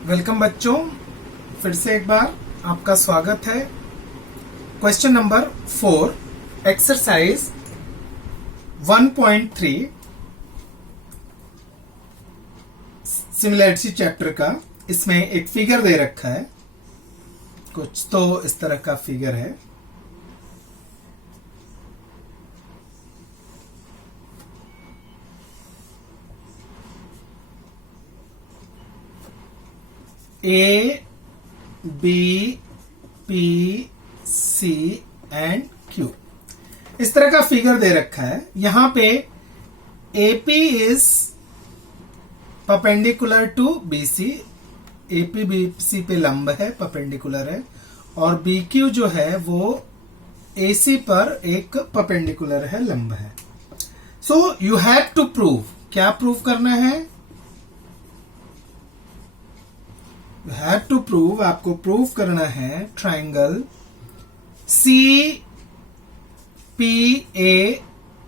Welcome बच्चों, फिर से एक बार आपका स्वागत है। Question number 4, exercise 1.3 similarity chapter का। इसमें एक फिगर दे रखा है, कुछ तो इस तरह का फिगर है। A, B, P, C and Q, इस तरह का फिगर दे रखा है। यहां पे AP is perpendicular to BC, AP BC पे लंब है, परपेंडिकुलर है, और BQ जो है वो AC पर एक परपेंडिकुलर है, लंब है। So you have to prove, क्या प्रूव करना है? You have to prove, आपको प्रूव करना है triangle CPA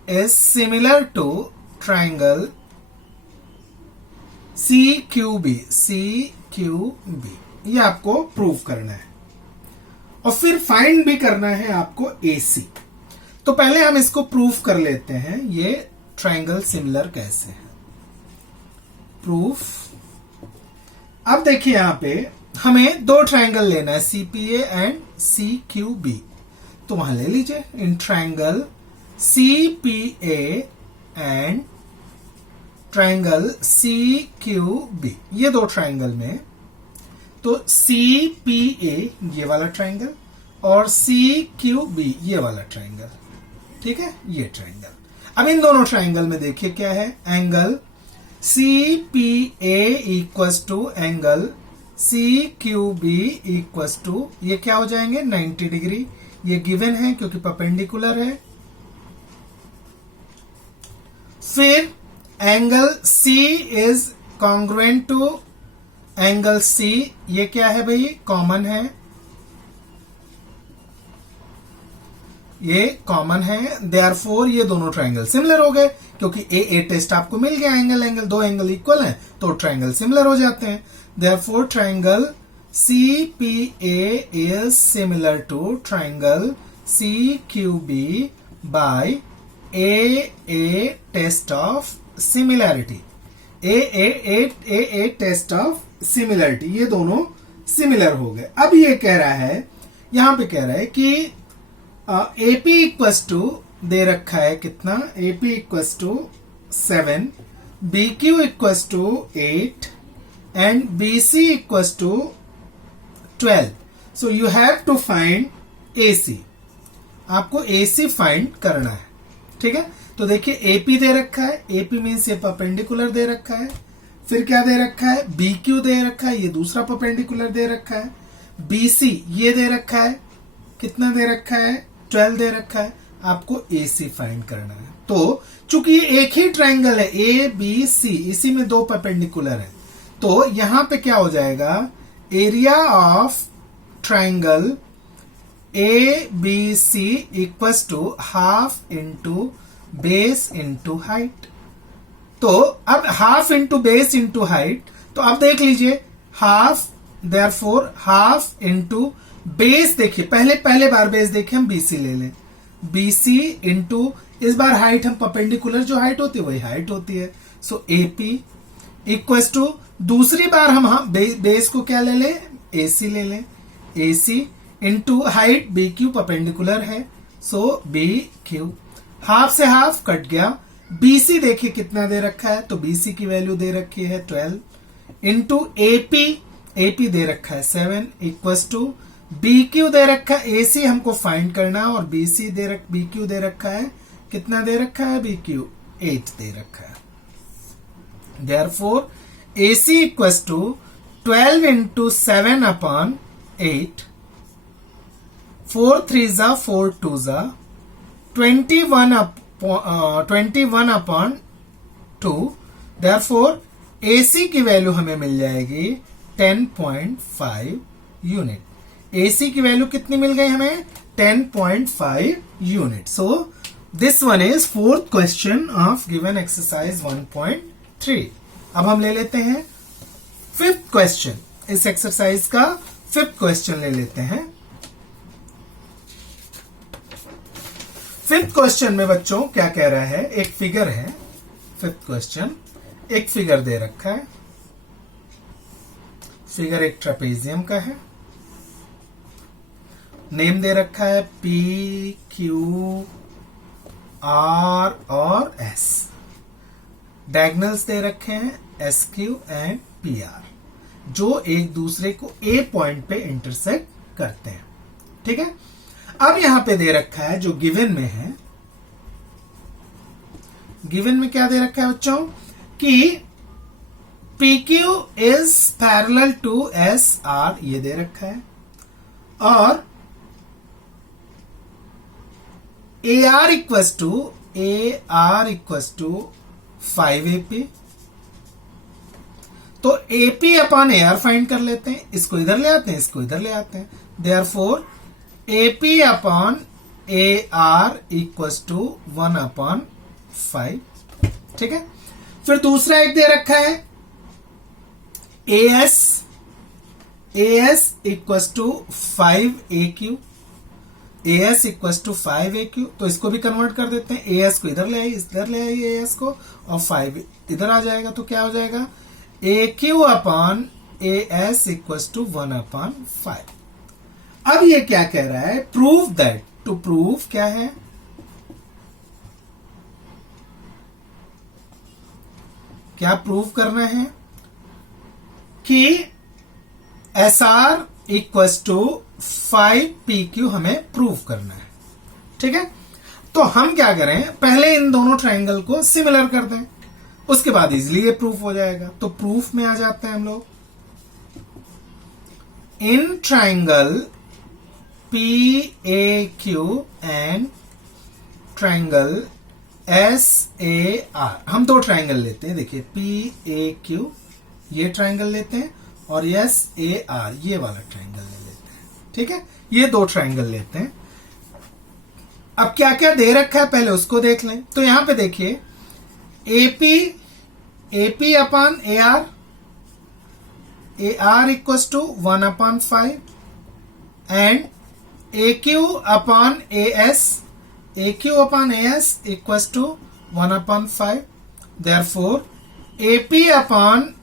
is similar to triangle CQB। ये आपको प्रूव करना है और फिर फाइंड भी करना है आपको AC। तो पहले हम इसको प्रूव कर लेते हैं, ये ट्राइंगल सिमिलर कैसे है। प्रूफ। अब देखिए यहां पे हमें दो ट्राइंगल लेना है, CPA एंड CQB। तो वहां ले लीजिए, in triangle CPA and triangle CQB, ये दो ट्राइंगल में तो CPA ये वाला ट्राइंगल और CQB ये वाला ट्राइंगल, ठीक है, ये ट्राइंगल। अब इन दोनों ट्राइंगल में देखिए क्या है, angle CPA equals to angle CQB equals to, ये क्या हो जाएंगे 90 डिग्री। ये गिवन है क्योंकि परपेंडिकुलर है। फिर angle C is congruent to angle C, ये क्या है भाई, कॉमन है, ये कॉमन है। देयरफॉर ये दोनों ट्राइंगल सिमिलर हो गए, क्योंकि ए टेस्ट आपको मिल गया, एंगल दो एंगल इक्वल हैं तो ट्राइंगल सिमिलर हो जाते हैं। Therefore triangle CPA is similar to triangle CQB by A test of similarity. A test of similarity, ये दोनों सिमिलर हो गए। अब ये कह रहा है, यहां पे कह रहा है कि AP इक्वस टू दे रखा है कितना, AP equals to 7, BQ equals to 8 and BC equals to 12। So you have to find AC, आपको AC फाइंड करना है, ठीक है। तो देखिए AP दे रखा है, AP मीन्स ये परपेंडिकुलर दे रखा है। फिर क्या दे रखा है, BQ दे रखा है, ये दूसरा परपेंडिकुलर दे रखा है। BC ये दे रखा है, कितना दे रखा है, 12 दे रखा है। आपको AC फाइंड करना है। तो चूंकि ये एक ही ट्राइंगल है ABC, इसी में दो परपेंडिकुलर है, तो यहां पे क्या हो जाएगा, area of triangle ABC equals to half into base into height. तो अब half into base into height, तो अब देख लीजिए half, therefore half into base, देखिए पहले बार बेस देखिए हम BC ले लें, BC इंटू इस बार हाइट, हम परपेंडिकुलर जो हाइट होती है वही हाइट होती है। सो AP इक्वस टू दूसरी बार हम बेस को क्या ले लें, AC ले लें, AC into height, BQ perpendicular है, सो BQ। हाफ से हाफ कट गया। BC देखिए कितना दे रखा है, तो BC की वैल्यू दे रखी है 12 इंटू AP दे रखा है 7 इक्वस टू BQ दे रखा है, AC हमको फाइंड करना है, और BQ दे रखा है, कितना दे रखा है BQ, 8 दे रखा है। Therefore AC equals to 12 into 7 upon 8, 4 3 जा 4 2 जा 21 अपॉन 2। देयरफॉर AC की वैल्यू हमें मिल जाएगी 10.5 यूनिट। AC की वैल्यू कितनी मिल गई हमें, 10.5 unit. So this one is fourth question of given exercise 1.3। अब हम ले लेते हैं फिफ्थ क्वेश्चन। इस एक्सरसाइज का 5th क्वेश्चन ले लेते हैं। 5th क्वेश्चन में बच्चों क्या कह रहा है, एक फिगर है। 5th क्वेश्चन, एक फिगर दे रखा है। फिगर एक ट्रेपेजियम का है। नेम दे रखा है P, Q, R और S। डायगोनल्स दे रखे हैं SQ एंड PR, जो एक दूसरे को A पॉइंट पे इंटरसेक्ट करते हैं। ठीक है, अब यहां पे दे रखा है जो गिवन में है। गिवन में क्या दे रखा है बच्चों कि PQ is parallel to SR, ये दे रखा है, और AR इक्वस टू 5AP। तो AP अपॉन AR फाइंड कर लेते हैं, इसको इधर ले आते हैं, इसको इधर ले आते हैं। Therefore AP upon AR equals to 1/5। ठीक है, फिर दूसरा एक दे रखा है AS equals to 5AQ। AS equals to 5AQ, तो इसको भी कन्वर्ट कर देते हैं। AS को इधर ले आइए AS को, और 5 इधर आ जाएगा, तो क्या हो जाएगा AQ upon AS equals to 1/5। अब ये क्या कह रहा है, प्रूव दैट। टू प्रूव क्या है, क्या प्रूव करना है कि SR इक्वस टू 5PQ हमें प्रूव करना है। ठीक है, तो हम क्या करें, पहले इन दोनों ट्रायंगल को सिमिलर कर दें, उसके बाद इजीली ये प्रूफ हो जाएगा। तो प्रूफ में आ जाते हैं हम लोग। In triangle PAQ and triangle SAR, हम दो ट्रायंगल लेते हैं। देखिए PAQ ये ट्रायंगल लेते हैं, और SAR ये वाला ट्रायंगल ले लेते हैं। ठीक है, ये दो ट्रायंगल लेते हैं। अब क्या क्या दे रखा है पहले उसको देख लें। तो यहां पे देखिए AP upon AR equals to 1/5 and AQ upon AS equals to 1/5। Therefore AP upon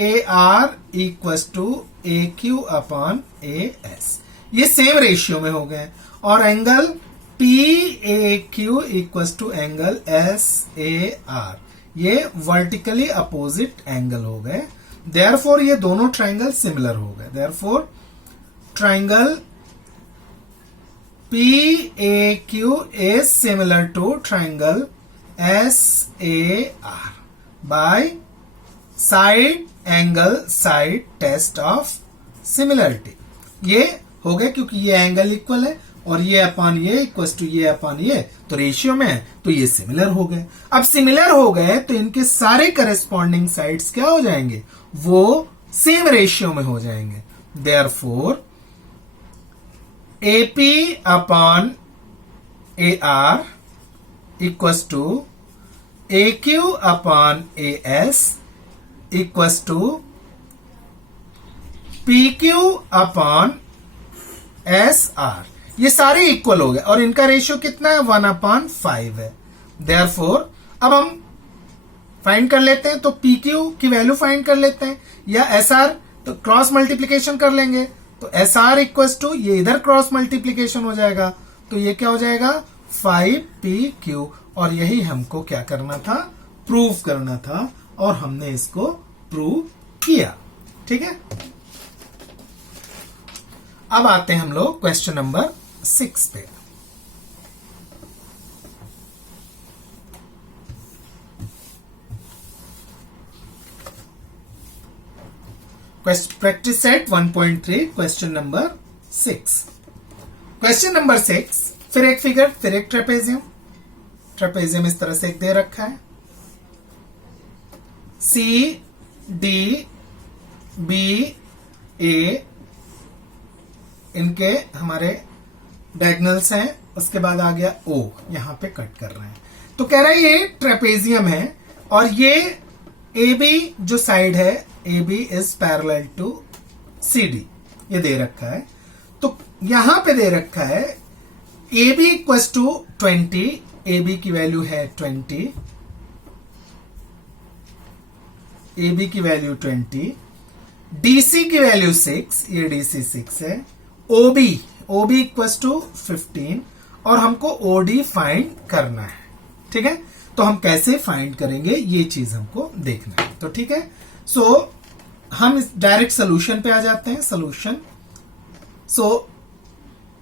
AR equals to AQ upon AS, ये सेम रेशियो में हो गए, और angle PAQ equals to angle SAR, ये वर्टिकली अपोजिट एंगल हो गए। Therefore ये दोनों ट्रायंगल सिमिलर हो गए। Therefore triangle PAQ is similar to triangle SAR by side angle side test of similarity. ये हो गया क्योंकि ये एंगल इक्वल है, और ये अपॉन ये इक्वल टू ये अपॉन ये, तो रेशियो में है, तो ये सिमिलर हो गए। अब सिमिलर हो गए तो इनके सारे करस्पॉन्डिंग साइड्स क्या हो जाएंगे, वो सेम रेशियो में हो जाएंगे। Therefore AP upon AR equal to AQ upon AS equals to PQ upon SR। ये सारे इक्वल हो गए, और इनका रेशियो कितना है, 1/5 है। देयरफॉर अब हम फाइंड कर लेते हैं, तो PQ की वैल्यू फाइंड कर लेते हैं, या SR तो क्रॉस मल्टीप्लीकेशन कर लेंगे। तो SR इक्वस टू ये इधर क्रॉस मल्टीप्लीकेशन हो जाएगा, तो ये क्या हो जाएगा 5PQ, और यही हमको क्या करना था, प्रूव करना था, और हमने इसको प्रूव किया। ठीक है, अब आते हैं हम लोग क्वेश्चन नंबर 6 पे। Practice set 1.3 question number 6। Question number 6, फिर एक फिगर, फिर एक ट्रेपेजियम। ट्रेपेजियम इस तरह से एक दे रखा है, CDBA इनके हमारे डायगोनल्स हैं, उसके बाद आ गया O, यहां पे कट कर रहे हैं। तो कह रहा है ये ट्रेपेजियम है, और ये AB जो साइड है, AB is parallel to C D, ये दे रखा है। तो यहां पे दे रखा है A B equal to 20, A B की वैल्यू है 20, ए बी की वैल्यू 20, डीसी की वैल्यू 6, ये डीसी 6 है, ओबी ओबी इक्व टू 15 और हमको ओडी फाइंड करना है। ठीक है, तो हम कैसे फाइंड करेंगे ये चीज हमको देखना है। तो ठीक है, सो हम इस डायरेक्ट सोल्यूशन पे आ जाते हैं। सोल्यूशन, सो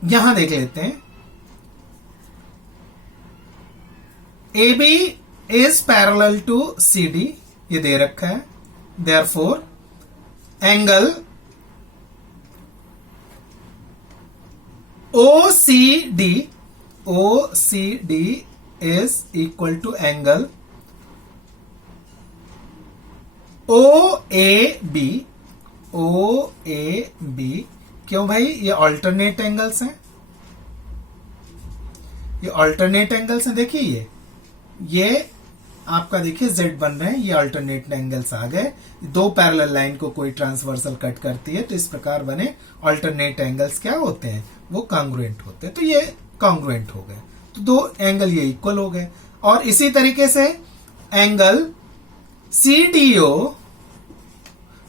यहां देख लेते हैं, A B is parallel to C D, ये दे रखा है। Therefore angle OCD is equal to angle OAB। क्यों भाई? ये अल्टरनेट एंगल्स हैं, ये अल्टरनेट एंगल्स हैं। देखिए ये आपका देखिए Z बन रहे हैं, ये अल्टरनेट एंगल्स आ गए। दो पैरेलल लाइन को कोई ट्रांसवर्सल कट करती है तो इस प्रकार बने अल्टरनेट एंगल्स क्या होते हैं? वो कॉन्ग्रुएंट होते हैं। तो ये कॉन्ग्रुएंट हो गए, तो दो एंगल ये इक्वल हो गए। और इसी तरीके से angle CDO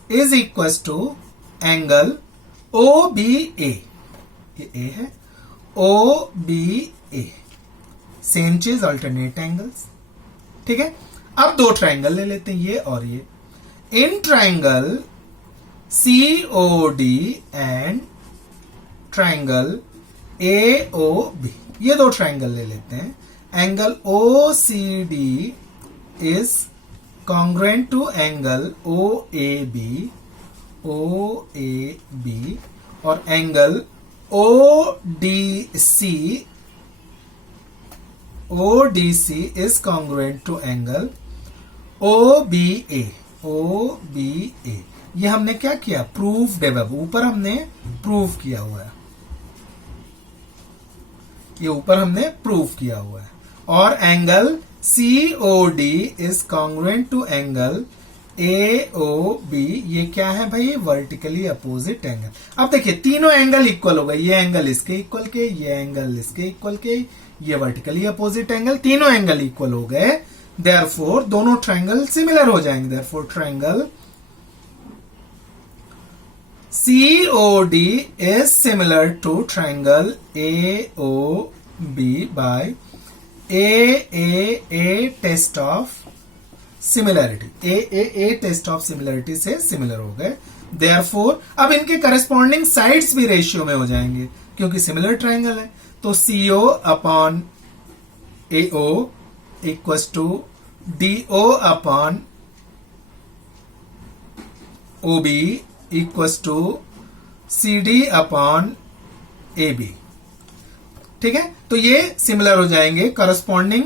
is equal to angle OBA, ये A है, OBA, सेम चीज, अल्टरनेट एंगल्स। ठीक है, अब दो ट्राइंगल ले लेते हैं, ये और ये। इन triangle COD and triangle AOB, ये दो ट्राइंगल ले लेते हैं। Angle OCD is congruent to angle OAB और angle ODC is congruent to angle OBA। ये हमने क्या किया? प्रूफ डेवलप, ऊपर हमने प्रूफ किया हुआ है, ये ऊपर हमने प्रूफ किया हुआ है। और angle COD is congruent to angle AOB, ये क्या है भाई? Vertically opposite angle. अब देखिए तीनों एंगल इक्वल हो गए, ये एंगल इसके इक्वल के, ये एंगल इसके इक्वल के, ये वर्टिकली अपोजिट एंगल, तीनों एंगल इक्वल हो गए। देयरफॉर दोनों ट्राइंगल सिमिलर हो जाएंगे। Therefore triangle COD is similar to triangle AOB by A test of similarity। A test of similarity से सिमिलर हो गए। देयरफॉर अब इनके करस्पॉन्डिंग साइड्स भी रेशियो में हो जाएंगे क्योंकि सिमिलर ट्राइंगल है। तो CO upon AO equals to DO upon OB equals to CD upon AB। ठीक है, तो ये सिमिलर हो जाएंगे। Corresponding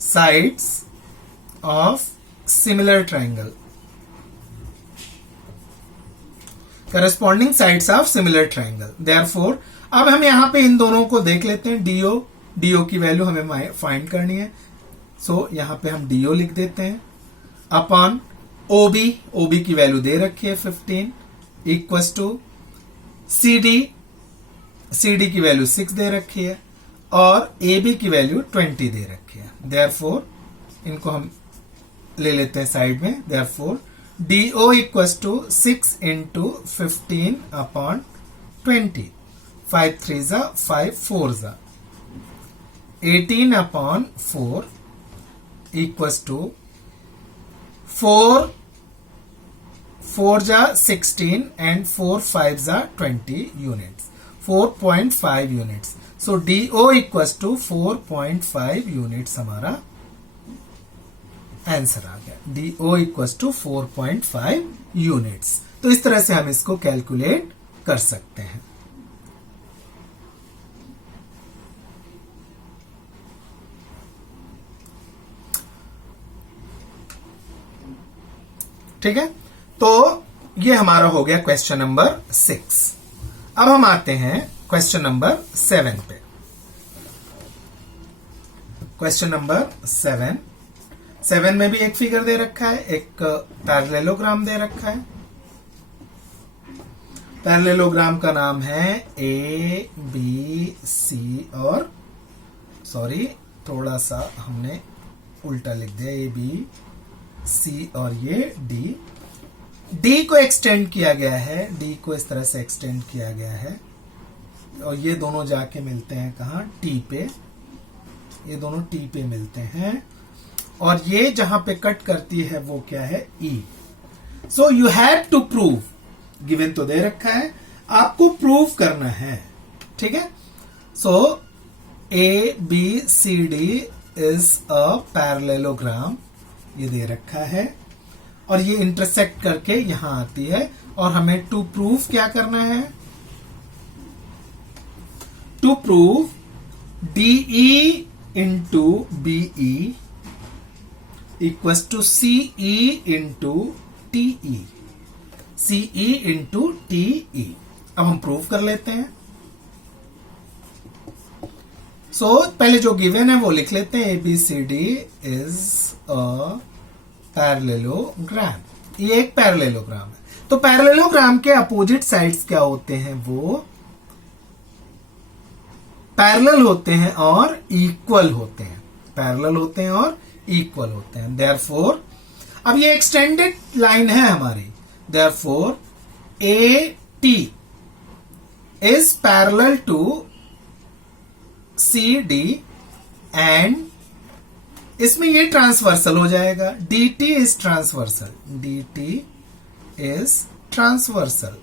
sides of similar triangle, corresponding sides of similar triangle. Therefore अब हम यहां पे इन दोनों को देख लेते हैं। DO की वैल्यू हमें फाइंड करनी है। सो यहां पे हम DO लिख देते हैं अपॉन OB की वैल्यू दे रखी है 15 इक्वल्स टू CD की वैल्यू 6 दे रखी है और AB की वैल्यू 20 दे रखी है। देयरफॉर इनको हम ले लेते हैं साइड में। Therefore DO equals to 6 into 15 upon 20, 5 3 जा 5 4 जा 18 अपॉन 4 इक्वल्स टू 4 जा 16 एंड 4 5 जा 20 units, 4.5 units. So DO equals to 4.5 units हमारा आंसर आ गया। DO equals to 4.5 units. तो इस तरह से हम इसको कैलकुलेट कर सकते हैं। ठीक है, तो ये हमारा हो गया क्वेश्चन नंबर 6। अब हम आते हैं क्वेश्चन नंबर 7 पे। क्वेश्चन नंबर 7 7 में भी एक फिगर दे रखा है, एक पैरेललोग्राम दे रखा है। पैरेललोग्राम का नाम है ए बी सी और सॉरी थोड़ा सा हमने उल्टा लिख दिया, ए बी सी और ये डी। डी को एक्सटेंड किया गया है, डी को इस तरह से एक्सटेंड किया गया है और ये दोनों जाके मिलते हैं कहाँ, टी पे। ये दोनों टी पे मिलते हैं और ये जहां पे कट करती है वो क्या है, E. So you have to prove, given तो दे रखा है, आपको प्रूव करना है, ठीक है। So A B C D is a parallelogram, ये दे रखा है और ये इंटरसेक्ट करके यहां आती है और हमें टू प्रूव क्या करना है, to prove DE into BE equals to CE into TE, CE into TE. अब हम प्रूव कर लेते हैं। सो पहले जो गिवन है वो लिख लेते हैं, ABCD इज अ पैरेललोग्राम। ये एक पैरेललोग्राम है। तो पैरेललोग्राम के अपोजिट साइड्स क्या होते हैं, वो पैरेलल होते हैं और इक्वल होते हैं, पैरेलल होते हैं और इक्वल होते हैं। देयरफॉर अब ये एक्सटेंडेड लाइन है हमारी, therefore AT is parallel to CD and इसमें ये ट्रांसवर्सल हो जाएगा, DT is transversal, DT is transversal.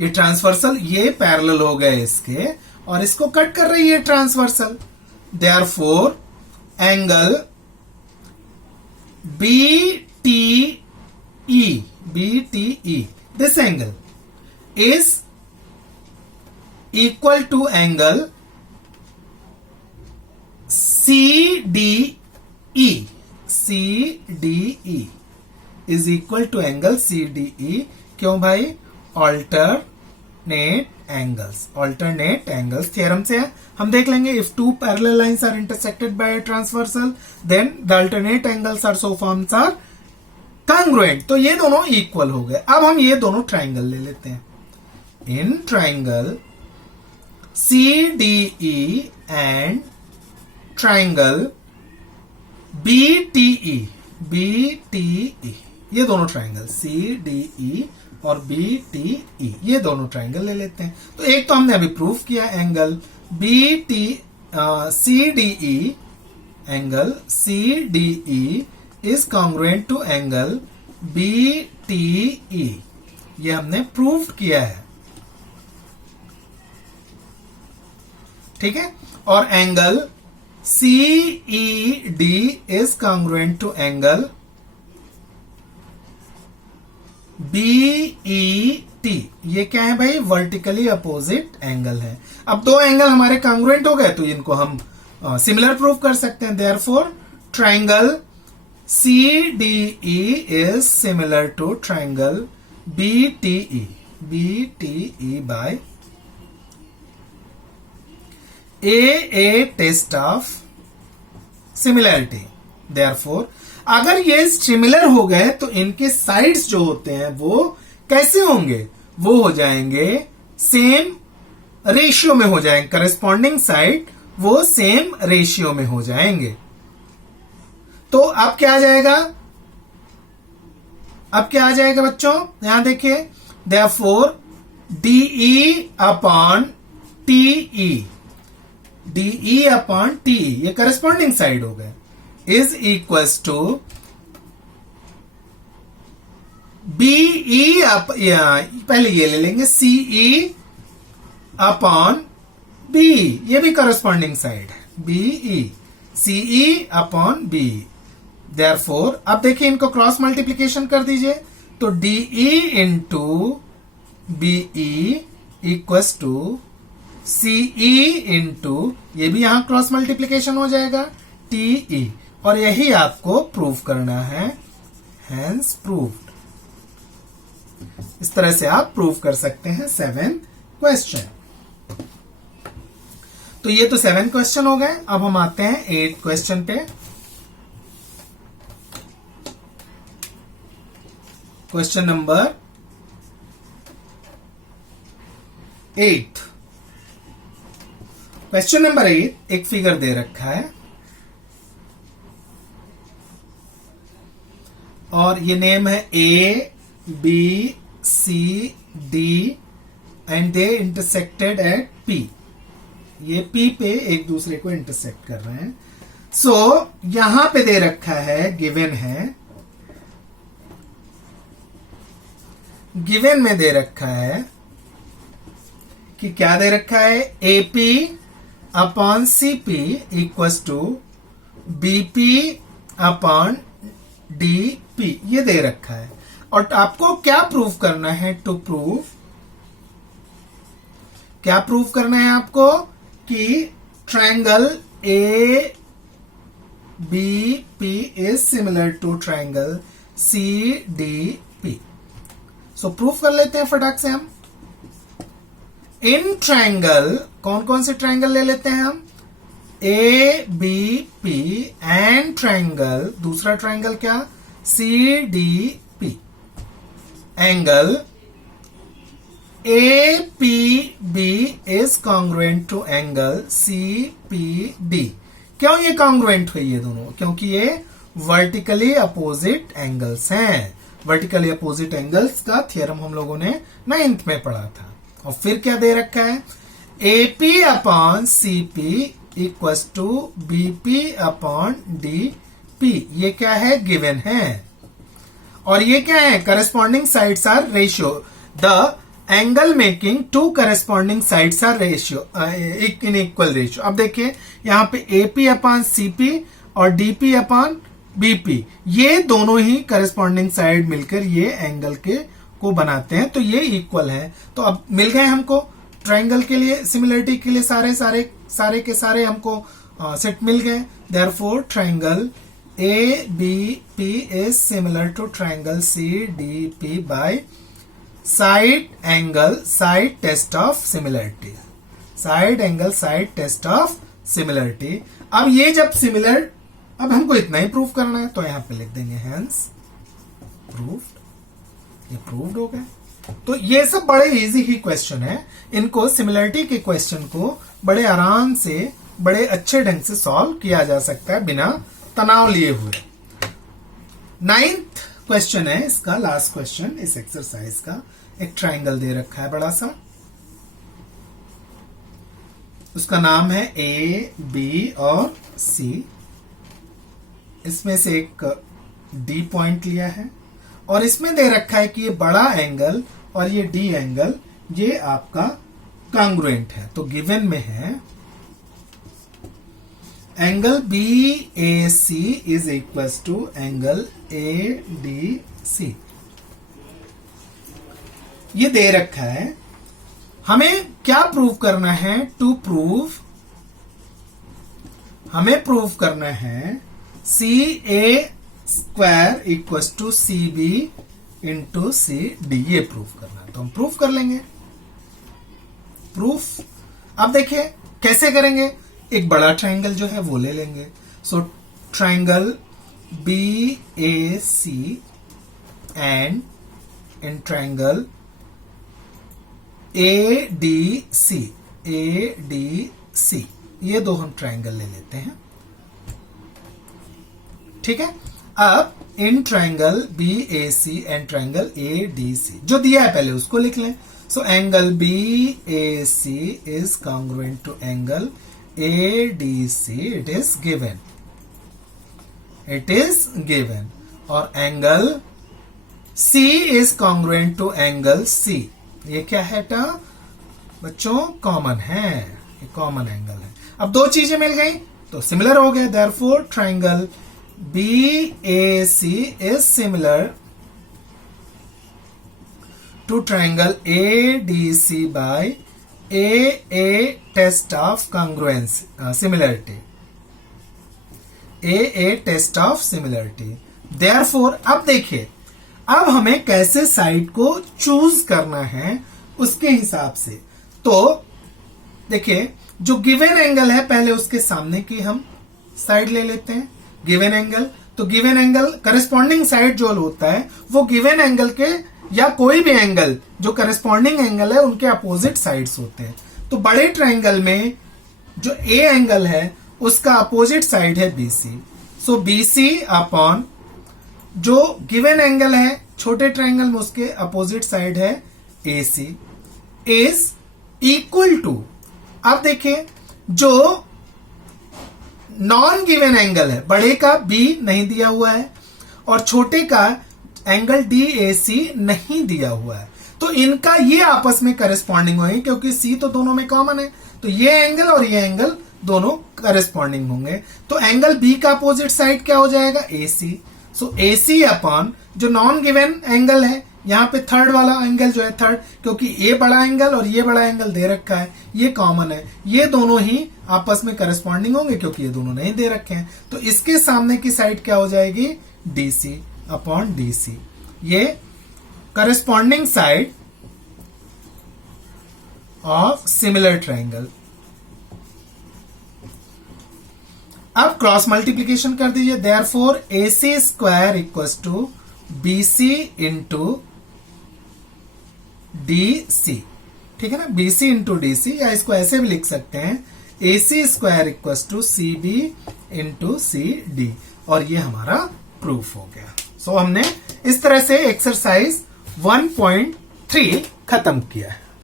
ये ट्रांसवर्सल, ये पैरेलल हो गए इसके और इसको कट कर रही है transversal. Therefore angle BTE, this angle is equal to angle CDE, CDE is equal to angle CDE। क्यों भाई, alternate angles थ्योरम से है, हम देख लेंगे। If two parallel lines are intersected by transversal then the alternate angles are so forms are congruent. तो ये दोनों इक्वल हो गए। अब हम ये दोनों ट्राइंगल ले लेते हैं। In triangle CDE and triangle BTE, ये दोनों ट्राइंगल CDE और BTE, ये दोनों ट्राइंगल ले लेते हैं। तो एक तो हमने अभी प्रूव किया, angle CDE, angle CDE is congruent to angle BTE, ये हमने प्रूव किया है, ठीक है। और angle CED is congruent to angle BET, ये क्या है भाई, वर्टिकली अपोजिट एंगल है। अब दो एंगल हमारे कॉन्ग्रुएंट हो गए तो इनको हम सिमिलर प्रूव कर सकते हैं। Therefore triangle CDE is similar to triangle BTE by a test of similarity. Therefore अगर ये सिमिलर हो गए तो इनके साइड्स जो होते हैं वो कैसे होंगे, वो हो जाएंगे सेम रेशियो में हो जाएंगे, करस्पॉन्डिंग साइड वो सेम रेशियो में हो जाएंगे। तो अब क्या आ जाएगा, अब क्या आ जाएगा बच्चों, यहां देखिए, therefore DE upon TE, DE upon TE, ये करस्पॉन्डिंग साइड हो गए, इज इक्वल्स टू BE पहले ये ले लेंगे CE अपॉन BE, ये भी करस्पॉन्डिंग साइड है, BE, CE upon BE। Therefore अब देखिए इनको क्रॉस मल्टीप्लीकेशन कर दीजिए, तो DE into BE equals to CE into, ये भी यहां क्रॉस मल्टीप्लीकेशन हो जाएगा, TE, और यही आपको प्रूव करना है, हेंस प्रूव्ड। इस तरह से आप प्रूव कर सकते हैं 7th क्वेश्चन। तो ये तो 7 क्वेश्चन हो गए। अब हम आते हैं 8 क्वेश्चन पे। Question number 8। क्वेश्चन नंबर 8 एक फिगर दे रखा है और ये नेम है A B C D and they intersected at P. ये पी पे एक दूसरे को इंटरसेक्ट कर रहे हैं। सो यहां पे दे रखा है, गिवन है, गिवन में दे रखा है कि क्या दे रखा है, AP upon CP equals to BP upon DP, ये दे रखा है। और आपको क्या प्रूव करना है, टू प्रूव, क्या प्रूव करना है आपको कि triangle A B P is similar to triangle C D P. So proof कर लेते हैं फटाक से हम। इन ट्रायंगल, कौन कौन से ट्रायंगल ले लेते हैं हम, A B P and triangle, दूसरा ट्रायंगल क्या, C D P, angle A P B is congruent to angle C P D. क्यों ये कॉन्ग्रुएंट हुई ये दोनों, क्योंकि ये वर्टिकली अपोजिट एंगल्स हैं। वर्टिकली अपोजिट एंगल्स का थ्योरम हम लोगों ने 9th में पढ़ा था। और फिर क्या दे रखा है, AP upon CP equals to BP upon DP. ये क्या है, गिवन है। और ये क्या है, corresponding sides are ratio, the angle making two corresponding sides are ratio in equal ratio. अब देखिए यहां पे एपी अपॉन सीपी और डीपी अपॉन बीपी, ये दोनों ही करस्पॉन्डिंग साइड मिलकर ये एंगल के को बनाते हैं, तो ये इक्वल है। तो अब मिल गए हमको ट्रायंगल के लिए, सिमिलरिटी के लिए सारे के सारे हमको सेट मिल गए। Therefore triangle A B P is similar to triangle C D P by side angle side test of similarity, side angle side test of similarity. अब ये जब सिमिलर, अब हमको इतना ही प्रूफ करना है, तो यहां पे लिख देंगे हेंस प्रूव्ड। ये प्रूव्ड हो गया। तो ये सब बड़े इजी ही क्वेश्चन है। इनको, सिमिलरिटी के क्वेश्चन को बड़े आराम से, बड़े अच्छे ढंग से सॉल्व किया जा सकता है बिना तनाव लिए हुए। 9th क्वेश्चन है इसका, लास्ट क्वेश्चन इस एक्सरसाइज का। एक ट्रायंगल दे रखा है बड़ा सा, उसका नाम है ए बी और सी। इसमें से एक डी पॉइंट लिया है और इसमें दे रखा है कि ये बड़ा एंगल और ये डी एंगल ये आपका कॉन्ग्रुएंट है। तो गिवन में है angle B A C is equal to angle A D C, ये दे रखा है। हमें क्या प्रूव करना है, टू प्रूव, हमें प्रूव करना है C A square equal to C B into C D, ये प्रूफ करना है। तो हम प्रूफ कर लेंगे प्रूफ। अब देखिए कैसे करेंगे, एक बड़ा ट्रायंगल जो है वो ले लेंगे। So triangle B A C and in triangle A D C, A D C, ये दो हम ट्रायंगल ले लेते हैं। ठीक है। अब in triangle B A C and triangle A D C, जो दिया है पहले उसको लिख लें। So angle B A C is congruent to angle A D C, it is given, it is given. और angle C is congruent to angle C, ये क्या है बच्चों, कॉमन है, ये कॉमन एंगल है। अब दो चीजें मिल गई तो सिमिलर हो गए। Therefore triangle BAC is similar to triangle ADC by AA test of congruency, similarity, AA test of similarity. Therefore, अब देखिए, अब हमें कैसे साइड को चूज करना है उसके हिसाब से। तो देखिए जो गिवन एंगल है पहले उसके सामने की हम साइड ले लेते हैं, गिवन एंगल। तो गिवन एंगल करस्पॉन्डिंग साइड जो होता है वो गिवन एंगल के या कोई भी एंगल जो करस्पॉन्डिंग एंगल है उनके अपोजिट साइड्स होते हैं। तो बड़े ट्रायंगल में जो ए एंगल है उसका अपोजिट साइड है BC। सो BC अपॉन जो गिवन एंगल है छोटे ट्रायंगल में उसके अपोजिट साइड है AC इज इक्वल टू, अब देखिए जो नॉन गिवन एंगल है बड़े का B नहीं दिया हुआ है और छोटे का एंगल DAC नहीं दिया हुआ है, तो इनका ये आपस में करस्पॉन्डिंग होंगे क्योंकि C तो दोनों में कॉमन है, तो ये एंगल और ये एंगल दोनों करस्पॉन्डिंग होंगे। तो एंगल B का अपोजिट साइड क्या हो जाएगा AC। सो AC अपॉन जो नॉन गिवन एंगल है, यहाँ पे थर्ड वाला एंगल जो है थर्ड, क्योंकि ये बड़ा एंगल और ये बड़ा एंगल दे रखा है, ये कॉमन है, ये दोनों ही आपस में करस्पॉन्डिंग होंगे क्योंकि ये दोनों नहीं दे रखे हैं। तो इसके सामने की साइड क्या हो जाएगी DC अपॉन DC, ये corresponding side of similar triangle. अब क्रॉस मल्टीप्लीकेशन कर दीजिए, therefore AC square equals to BC into DC, ठीक है ना, BC इंटू DC, या इसको ऐसे भी लिख सकते हैं AC square equals to CB into CD, और ये हमारा प्रूफ हो गया। सो हमने इस तरह से एक्सरसाइज 1.3 खत्म किया है।